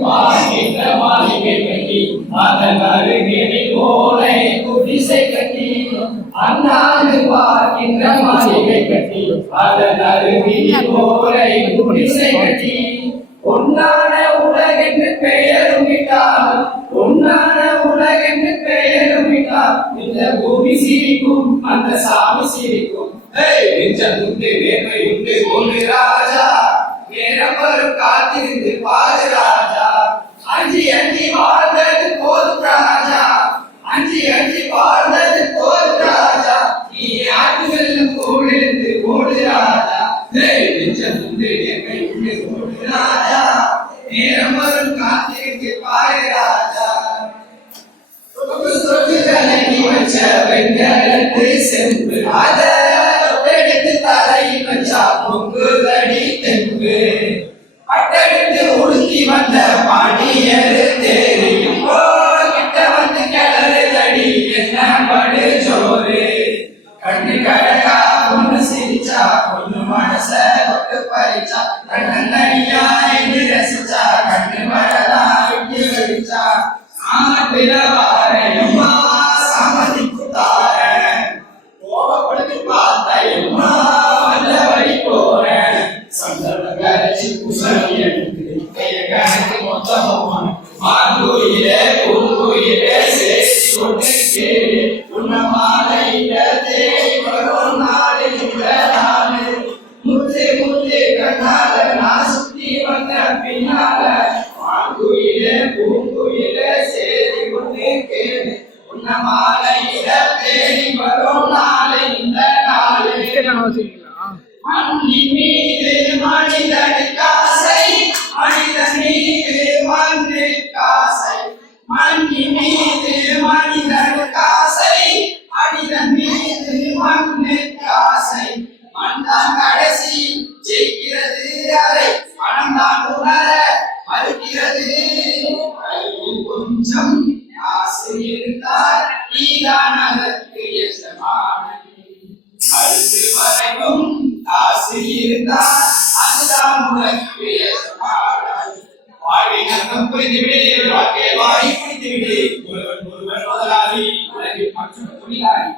பார்க்கின்ற மாளிகை கட்டி அதன் அருகில் ஓலை குடிசை கட்டி அண்ணாந்து பார்க்கின்ற மாளிகை கட்டி அதன் அருகில் ஓலை குடிசை கட்டி பொன்னான உலகென்று பெயரும் விட்டார் பொன்னான உலகென்று பெயரும் விட்டார் இந்த பூமி சிரிக்கும் அந்த சாமி சிரிக்கும் நெஞ்சமுண்டு நேர்மையுண்டு ஒன்று ராஜா நேரம் வரும் காத்திருந்து பாரு ராஜா அஞ்சி அஞ்சி வாழ்ந்தது போதும் ராஜா அஞ்சி அஞ்சி வாழ்ந்தது போதும் ராஜா நீ ஆட்டு வெல்லும் கோடிலிருந்து ஓடு ராஜா நெஞ்சமுண்டு நேர்மையுண்டு ஓடு ராஜா நேரம் வரும் காத்திருந்து பாரு ராஜா சொட்டு கலங்கி வச்ச வெங்கலத்து செம்பு அத எடுத்து தலையில் வச்சா பொங்குதடி தெம்பு பட்டெடுத்து உடுத்தி வந்த பாடியது தெரியும் கிட்ட வந்து கிளறுதடி என்ன படு சோறு கண்ணு கடகா பொண்ணு சிரிச்சா பொண்ணு மனச கொட்டு பறிச்சா கண்ணடியா என்று ரசிச்சா கண்ணு மழலா விட்டு வெடிச்சா சாமத்தில வாரையம்மா சாமதி குத்தார கோபப்படுத்தி பார்த்தையம்மா வந்த வழி போறேன் சந்தன கரைச்சி புசணி எடுத்து கணக்கு மொத்தமான மாங்குயிலே பூங்குயிலே சேர்த்து கொண்டு கேடு உன்ன மாலையில தேடி வரும் நாளில் இந்த நாளு முத்து முத்து கண்ணால நான் சுத்தி வந்த பின்னால மாங்குயிலே பூங்குயிலே சேர்த்து கொண்டு கேடு உன்ன மாலையில தேடி வரும் நாளு இந்த நாளு மண்ணின் மீது மனிதனுக்கு ஆசை மனிதன் மீது மண்ணுக்கு ஆசை மண்ணின் மீது மனிதனுக்கு ஆசை மனிதன் மீது மண்ணுக்கு ஆசை மண் தான் கடைசி ஜெயிக்கிறது அதை பணம் தான் உணர மறுக்கிறது கொஞ்சம் ஆசை இருந்தால் நீதான் அதற்கு எசமான அடுத்து வரைக்கும் ஆசை இருந்தால் அதுதான் உனக்கு வாழ்வை நன்றம் புரிந்துவிடு வாழ்க்கை வாரி குடித்துவிடு ஒருவன் ஒருவன் முதலாளி உலகில் மற்றும் தொழிலாளி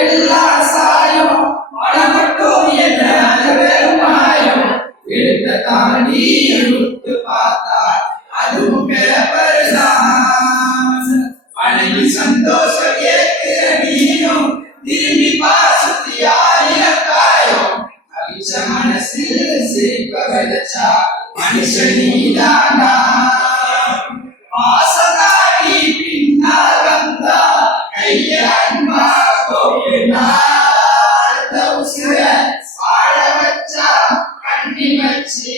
எல்லா சாயம் வளமட்டும் என்ன மாயம் எடுத்த தாண்டி எடுத்து பார்த்தார் அதுவும் வணங்கி சந்தோஷம் ஏற்கிற நீனும் திரும்பி பாசுத்தியாயிர காயம் அவிச்ச மனசில் சிரிப்ப விதைச்சா மனுஷன் நீதானா ஆசனாடி பின்னால் வந்தா கைய அன்பா கோயினார் வாழ வச்சா கண்ணி வச்சு